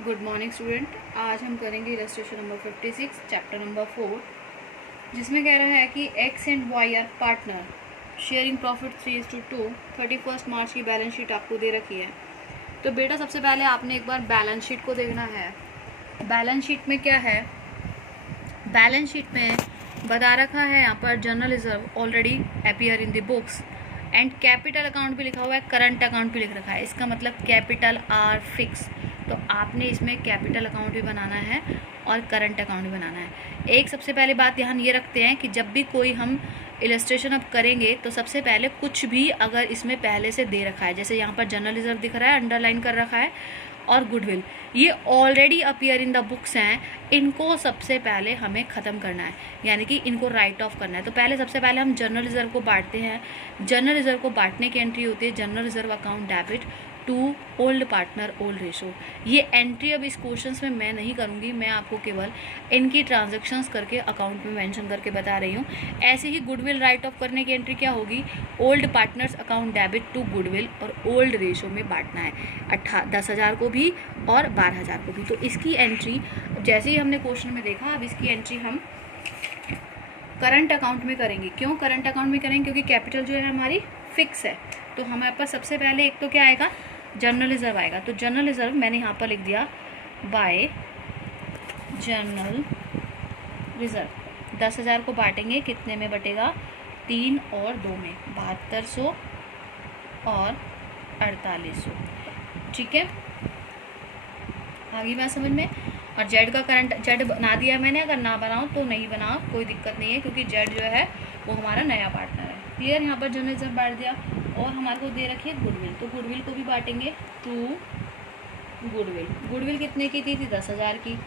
Good morning student. आज हम करेंगे इलस्ट्रेशन नंबर 56 चैप्टर नंबर 4, जिसमें कह रहा है कि X and Y are partner sharing profit 3:2। 31 March की बैलेंस शीट आपको दे रखी है। तो बेटा सबसे पहले आपने एक बार बैलेंस शीट को देखना है। बैलेंस शीट में क्या है? बैलेंस शीट में बता रखा है यहाँ पर general reserve already appear in the books and capital account भी लिखा हुआ है, करंट अकाउंट भी लिख रखा है। इसका मतलब कैपिटल आर फिक्स, तो आपने इसमें कैपिटल अकाउंट भी बनाना है और करंट अकाउंट भी बनाना है। एक सबसे पहले बात ध्यान ये रखते हैं कि जब भी कोई हम इलस्ट्रेशन अब करेंगे तो सबसे पहले कुछ भी अगर इसमें पहले से दे रखा है, जैसे यहाँ पर जनरल रिजर्व दिख रहा है, अंडरलाइन कर रखा है, और गुडविल, ये already appear in the books हैं, इनको सबसे पहले हमें ख़त्म करना है, यानी कि इनको राइट ऑफ करना है। तो पहले सबसे पहले हम जनरल रिजर्व को बांटते हैं। जनरल रिजर्व को बांटने की एंट्री होती है general reserve account debit to old partner old ratio. ये एंट्री अब इस क्वेश्चंस में मैं नहीं करूँगी, मैं आपको केवल इनकी ट्रांजैक्शंस करके अकाउंट में मेंशन करके बता रही हूँ। ऐसे ही गुडविल राइट ऑफ करने की एंट्री क्या होगी? Old partners account debit to goodwill और ओल्ड रेशो में बांटना है, 10,000 को भी और 12,000 को भी। तो इसकी एंट्री जैसे ही हमने क्वेश्चन में देखा, अब इसकी एंट्री हम करंट अकाउंट में करेंगे। क्यों करंट अकाउंट में करेंगे? क्योंकि कैपिटल जो है हमारी फिक्स है। तो हमारे पास सबसे पहले एक तो क्या आएगा? जनरल रिजर्व आएगा। तो जनरल रिजर्व मैंने यहाँ पर लिख दिया बाय जनरल रिजर्व। 10,000 को बांटेंगे, कितने में बटेगा? 3 और 2 में, 7200 और 4800। ठीक है, आगे बात समझ में। और जेड का करंट, जेड बना दिया मैंने, अगर ना बनाओ तो नहीं बनाओ, कोई दिक्कत नहीं है, क्योंकि जेड जो है वो हमारा नया पार्टनर है। क्लियर? यहाँ पर जनरल रिजर्व बांट दिया और हमारे को दे रखी है गुडविल, तो गुडविल को भी बांटेंगे टू गुडविल। गुडविल कितने की थी? 10,000 की।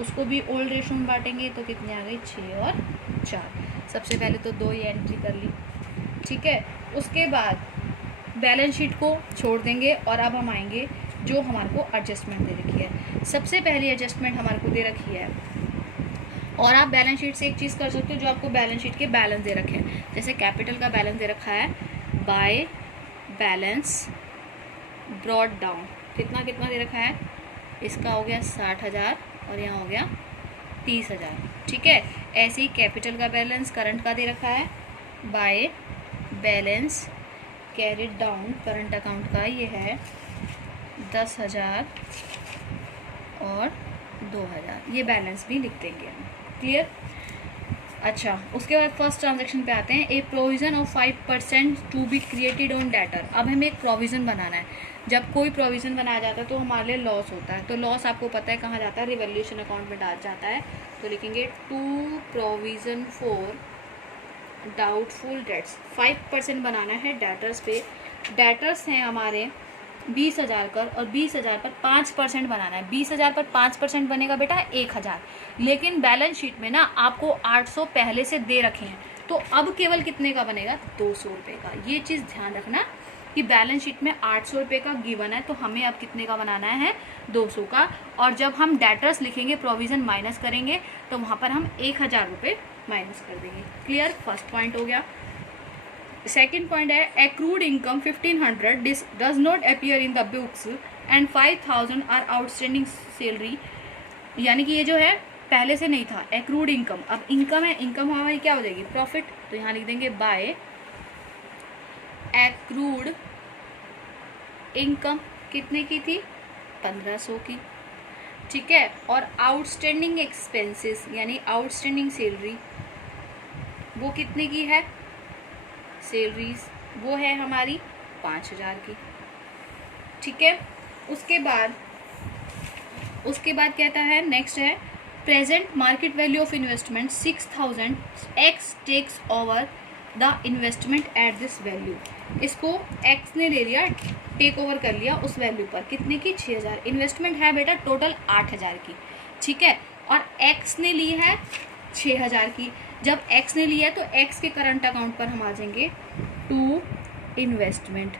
उसको भी ओल्ड रेशो में बांटेंगे, तो कितने आ गई? 6 और 4। सबसे पहले तो 2 ये एंट्री कर ली। ठीक है, उसके बाद बैलेंस शीट को छोड़ देंगे और अब हम आएंगे जो हमारे को एडजस्टमेंट दे रखी है। सबसे पहली एडजस्टमेंट हमारे को दे रखी है, और आप बैलेंस शीट से एक चीज़ कर सकते हो, जो आपको बैलेंस शीट के बैलेंस दे रखे हैं। जैसे कैपिटल का बैलेंस दे रखा है बाय बैलेंस ब्रॉड डाउन, कितना कितना दे रखा है? इसका हो गया 60,000 और यहाँ हो गया 30,000। ठीक है, ऐसे ही कैपिटल का बैलेंस करंट का दे रखा है by balance carried down current account का, ये है 10,000 और 2,000। ये बैलेंस भी लिख देंगे हम। क्लियर? अच्छा, उसके बाद फर्स्ट ट्रांजैक्शन पे आते हैं। A provision of 5% to be created on debtor. अब हमें एक प्रोविज़न बनाना है। जब कोई प्रोविज़न बनाया जाता है तो हमारे लिए लॉस होता है, तो लॉस आपको पता है कहाँ जाता है? रिवैल्यूएशन अकाउंट में डाल जाता है। तो लिखेंगे to provision for doubtful debts. 5% बनाना है डेटर्स पे। डेटर्स हैं हमारे 20,000 कर, और 20,000 पर 5% बनाना है। 20,000 पर 5% बनेगा बेटा 1,000, लेकिन बैलेंस शीट में ना आपको 800 पहले से दे रखे हैं, तो अब केवल कितने का बनेगा? 200 रुपये का। ये चीज़ ध्यान रखना कि बैलेंस शीट में 800 रुपये का गिवन है, तो हमें अब कितने का बनाना है? 200 का। और जब हम डेटर्स लिखेंगे, प्रोविज़न माइनस करेंगे, तो वहाँ पर हम 1,000 रुपये माइनस कर देंगे। क्लियर? फर्स्ट पॉइंट हो गया। सेकेंड पॉइंट है accrued income 1500 does not appear in the books and 5,000 are outstanding salary. यानी कि ये जो है पहले से नहीं था, एक्रूड इनकम। अब इनकम है, इनकम हमारी क्या हो जाएगी? प्रॉफिट। तो यहाँ लिख देंगे बाय एक्रूड इनकम, कितने की थी? 1,500 की। ठीक है, और आउटस्टैंडिंग एक्सपेंसेस यानी आउटस्टैंडिंग सैलरी, वो कितने की है? सैलरीज वो है हमारी 5,000 की। ठीक है, उसके बाद कहता है, नेक्स्ट है present market value of investment 6,000 X takes over the investment at this value. इसको एक्स ने ले लिया, टेक ओवर कर लिया उस वैल्यू पर। कितने की? 6,000। इन्वेस्टमेंट है बेटा टोटल 8,000 की। ठीक है, और एक्स ने ली है 6,000 की। जब एक्स ने लिया है तो एक्स के करंट अकाउंट पर हम आ जाएंगे टू इन्वेस्टमेंट,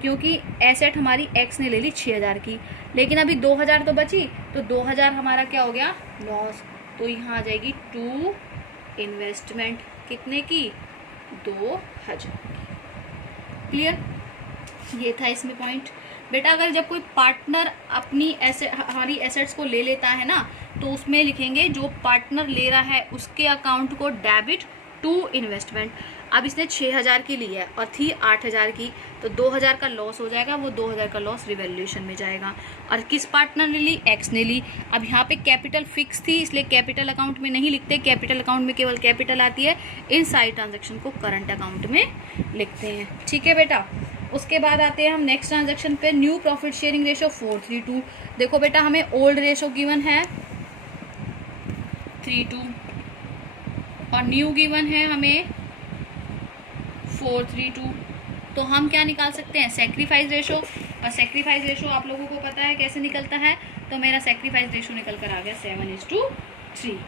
क्योंकि एसेट हमारी एक्स ने ले ली 6,000 की, लेकिन अभी 2,000 तो बची, तो 2,000 हमारा क्या हो गया? लॉस। तो यहाँ आ जाएगी टू इन्वेस्टमेंट, कितने की? 2,000 की। क्लियर? ये था इसमें पॉइंट। बेटा अगर जब कोई पार्टनर अपनी हमारी एसेट्स को ले लेता है ना, तो उसमें लिखेंगे जो पार्टनर ले रहा है उसके अकाउंट को डेबिट टू इन्वेस्टमेंट। अब इसने 6,000 की ली है और थी 8,000 की, तो 2,000 का लॉस हो जाएगा, वो 2,000 का लॉस रिवैल्यूएशन में जाएगा। और किस पार्टनर ने ली? एक्स ने ली। अब यहाँ पे कैपिटल फिक्स थी, इसलिए कैपिटल अकाउंट में नहीं लिखते, कैपिटल अकाउंट में केवल कैपिटल आती है। इन सारी ट्रांजेक्शन को करंट अकाउंट में लिखते हैं। ठीक है बेटा, उसके बाद आते हैं हम नेक्स्ट ट्रांजेक्शन पे। New profit sharing ratio 4:3:2। देखो बेटा हमें ओल्ड रेशो गिवन है 3:2 और न्यू गिवन है हमें 4:3:2। तो हम क्या निकाल सकते हैं? Sacrifice ratio. और सेक्रीफाइस रेशो आप लोगों को पता है कैसे निकलता है, तो मेरा सेक्रीफाइस रेशो निकल कर आ गया 7:3।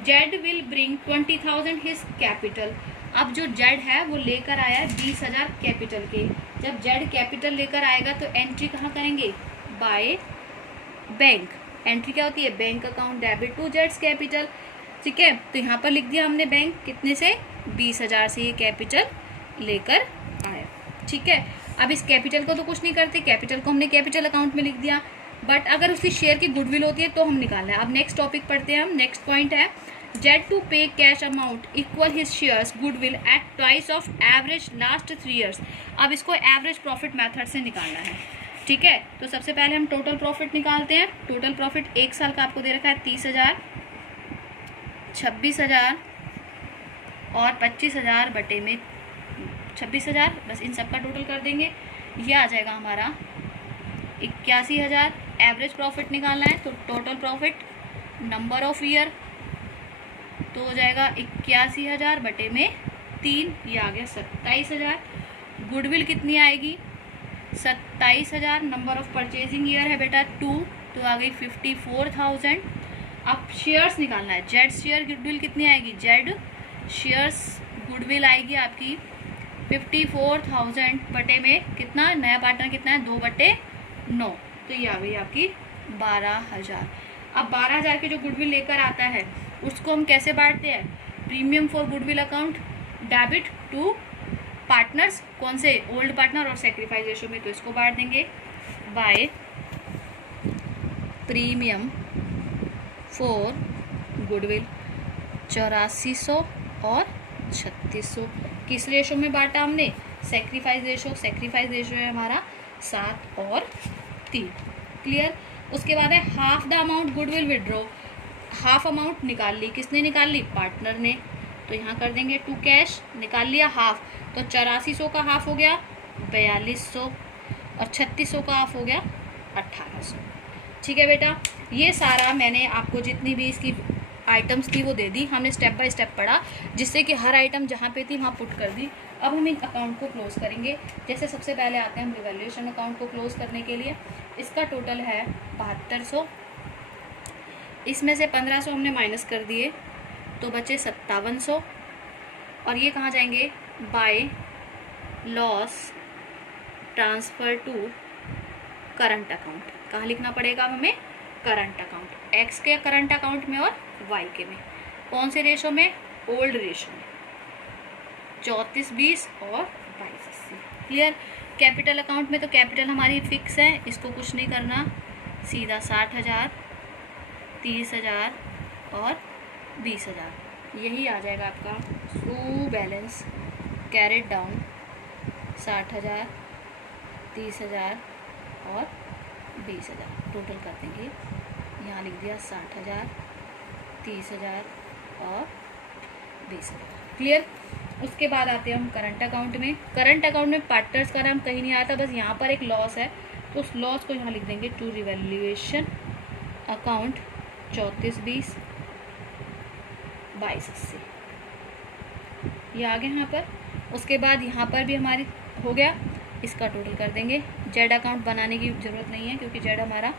Z will bring 20,000 his capital. अब जो जेड है वो लेकर आया है 20,000 कैपिटल के। जब जेड कैपिटल लेकर आएगा तो एंट्री कहाँ करेंगे? By bank. एंट्री क्या होती है? बैंक अकाउंट डेबिट टू जेड्स कैपिटल। ठीक है, तो यहाँ पर लिख दिया हमने बैंक कितने से? 20,000 से ये कैपिटल लेकर आया। ठीक है, अब इस कैपिटल को तो कुछ नहीं करते, कैपिटल को हमने कैपिटल अकाउंट में लिख दिया, बट अगर उसकी शेयर की गुडविल होती है तो हम निकालना है। अब नेक्स्ट टॉपिक पढ़ते हैं हम। नेक्स्ट पॉइंट है Z to pay cash amount equal his shares goodwill at twice of average last 3 years. अब इसको एवरेज प्रॉफिट मेथड से निकालना है। ठीक है, तो सबसे पहले हम टोटल प्रॉफिट निकालते हैं। टोटल प्रॉफिट 1 साल का आपको दे रखा है 30,000, 26,000 और 25,000 बटे में 26,000, बस इन सब का टोटल कर देंगे। ये आ जाएगा हमारा 81,000। एवरेज प्रॉफिट निकालना है तो total profit number of year तो हो जाएगा 81,000 बटे में 3, ये आ गया 27,000। गुडविल कितनी आएगी? 27,000। नंबर ऑफ परचेजिंग ईयर है बेटा 2, तो आ गई 54,000। अब शेयर्स निकालना है। जेड शेयर गुडविल कितनी आएगी? जेड शेयर्स गुडविल आएगी आपकी 54,000 बटे में कितना? नया पार्टनर कितना है? 2/9, तो ये आ गई आपकी 12,000। अब 12,000 के जो गुडविल लेकर आता है उसको हम कैसे बांटते हैं? Premium for goodwill account debit to partners, कौन से? ओल्ड पार्टनर और सेक्रीफाइस रेशो में, तो इसको बांट देंगे बाय प्रीमियम फॉर गुडविल 8400 और 3600। किस रेशो में बांटा हमने? Sacrifice ratio. सेक्रीफाइस रेशो है हमारा 7 और 3। क्लियर। उसके बाद है half the amount goodwill withdraw. Half amount निकाल ली, किसने निकाल ली? पार्टनर ने, तो यहाँ कर देंगे टू कैश। निकाल लिया हाफ, तो 8400 का हाफ हो गया 4200 और 3600 का हाफ हो गया 1800। ठीक है बेटा, ये सारा मैंने आपको जितनी भी इसकी आइटम्स थी वो दे दी, हमने स्टेप बाय स्टेप पढ़ा, जिससे कि हर आइटम जहाँ पे थी वहाँ पुट कर दी। अब हम इन अकाउंट को क्लोज करेंगे। जैसे सबसे पहले आते हैं हम रिवैल्यूएशन अकाउंट को क्लोज करने के लिए। इसका टोटल है 7200, इसमें से 1500 हमने माइनस कर दिए तो बचे 5700। और ये कहाँ जाएंगे? By loss transfer to current account. कहाँ लिखना पड़ेगा अब हमें? Current account. एक्स के करंट अकाउंट में और वाई के में। कौन से रेशो में? ओल्ड रेशो में 34:20 और 22:80। क्लियर। कैपिटल अकाउंट में तो कैपिटल हमारी फिक्स है, इसको कुछ नहीं करना, सीधा 60,000, 30,000 और 20,000, यही आ जाएगा आपका ट्रू बैलेंस कैरेट डाउन। 60,000, 30,000 और 20,000 टोटल कर देंगे। यहाँ लिख दिया 60,000, 30,000 और 20,000। क्लियर। उसके बाद आते हैं हम करंट अकाउंट में। करंट अकाउंट में पार्टनर्स का नाम कहीं नहीं आता, बस यहाँ पर एक लॉस है, तो उस लॉस को यहाँ लिख देंगे टू रिवैल्यूएशन अकाउंट 34:20, 22:80, ये आ गए यहाँ पर। उसके बाद यहाँ पर भी हमारी हो गया, इसका टोटल कर देंगे। जेड अकाउंट बनाने की ज़रूरत नहीं है क्योंकि जेड हमारा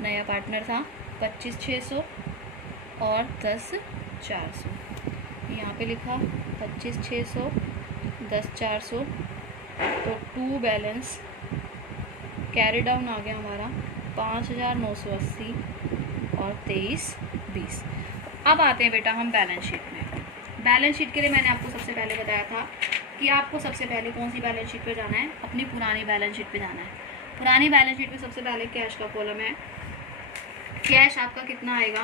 नया पार्टनर था। 25,600 और 10,400, यहाँ पे लिखा 25,600, 10,400, तो टू बैलेंस कैरी डाउन आ गया हमारा 5,980 और 23,20। अब आते हैं बेटा हम बैलेंस शीट में। बैलेंस शीट के लिए मैंने आपको सबसे पहले बताया था कि आपको सबसे पहले कौन सी बैलेंस शीट पे जाना है? अपनी पुरानी बैलेंस शीट पे जाना है। पुरानी बैलेंस शीट में सबसे पहले कैश का कॉलम है। कैश आपका कितना आएगा,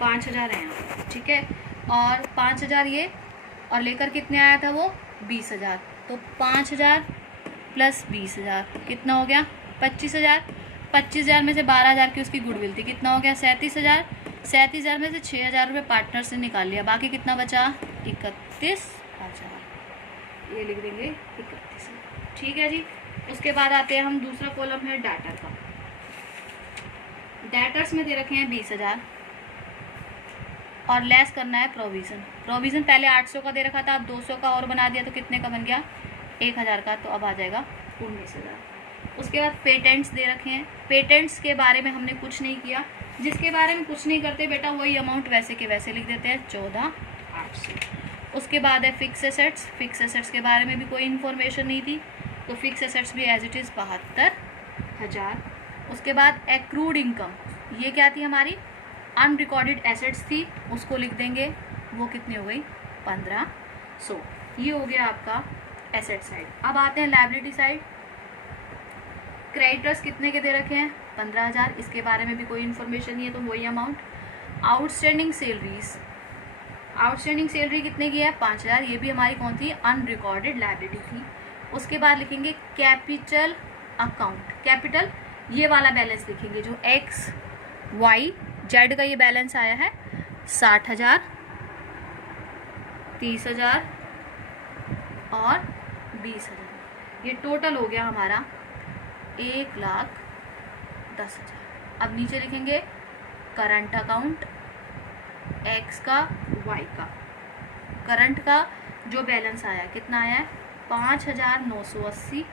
5000 है यहाँ, ठीक है। और 5000 ये, और लेकर कितने आया था वो, 20000। तो 5000 प्लस 20000 कितना हो गया, 25000। 25000 में से 12000 की उसकी गुडविल थी, कितना हो गया, 37000। 37000 में से 6000 रुपये पार्टनर से निकाल लिया, बाकी कितना बचा, 31000। ये लिख देंगे 31000, ठीक है जी। उसके बाद आते हैं हम, दूसरा कॉलम है डाटर का। डेटर्स में दे रखे हैं 20000 और लेस करना है प्रोविज़न। प्रोविज़न पहले 800 का दे रखा था, अब 200 का और बना दिया, तो कितने का बन गया, 1000 का। तो अब आ जाएगा 19000। उसके बाद पेटेंट्स दे रखे हैं। पेटेंट्स के बारे में हमने कुछ नहीं किया, जिसके बारे में कुछ नहीं करते बेटा वही अमाउंट वैसे के वैसे लिख देते हैं, 14800। उसके बाद है फिक्स एसेट्स। फिक्स एसेट्स के बारे में भी कोई इन्फॉर्मेशन नहीं थी, तो फिक्स एसेट्स भी एज इट इज़ 72000। उसके बाद एक्रूड इनकम, ये क्या थी हमारी, अनरिकॉर्डेड एसेट्स थी, उसको लिख देंगे, वो कितनी हो गई, 1500। ये हो गया आपका एसेट साइड। अब आते हैं लायबिलिटी साइड। क्रेडिटर्स कितने के दे रखे हैं, 15000, इसके बारे में भी कोई इन्फॉर्मेशन नहीं है, तो वही amount. Outstanding salaries, outstanding salary कितने की है, 5000, ये भी हमारी कौन थी, अनरिकॉर्डेड लायबिलिटी थी। उसके बाद लिखेंगे कैपिटल अकाउंट। कैपिटल ये वाला बैलेंस लिखेंगे जो एक्स वाई जेड का ये बैलेंस आया है, 60000, 30000 और 20000। ये टोटल हो गया हमारा 1,10,000। अब नीचे लिखेंगे करंट अकाउंट, एक्स का वाई का। करंट का जो बैलेंस आया कितना आया है, 5980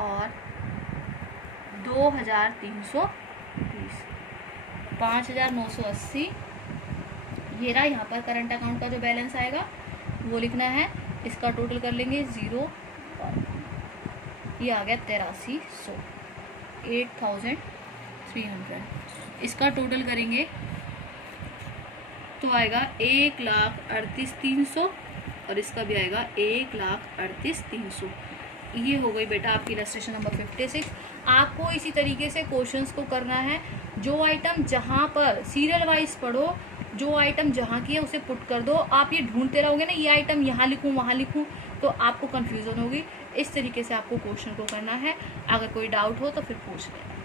और 2320। 5980 ये रहा यहाँ पर करंट अकाउंट का जो बैलेंस आएगा वो लिखना है। इसका टोटल कर लेंगे 0, ये आ गया 8300, 8300। इसका टोटल करेंगे तो आएगा 1,38,300 और इसका भी आएगा 1,38,300। ये हो गई बेटा आपकी इलस्ट्रेशन नंबर 56। आपको इसी तरीके से क्वेश्चंस को करना है। जो आइटम जहाँ पर सीरियल वाइज पढ़ो, जो आइटम जहाँ की है उसे पुट कर दो। आप ये ढूंढते रहोगे ना, ये आइटम यहाँ लिखूँ वहाँ लिखूँ, तो आपको कन्फ्यूज़न होगी। इस तरीके से आपको क्वेश्चन को करना है। अगर कोई डाउट हो तो फिर पूछ लें।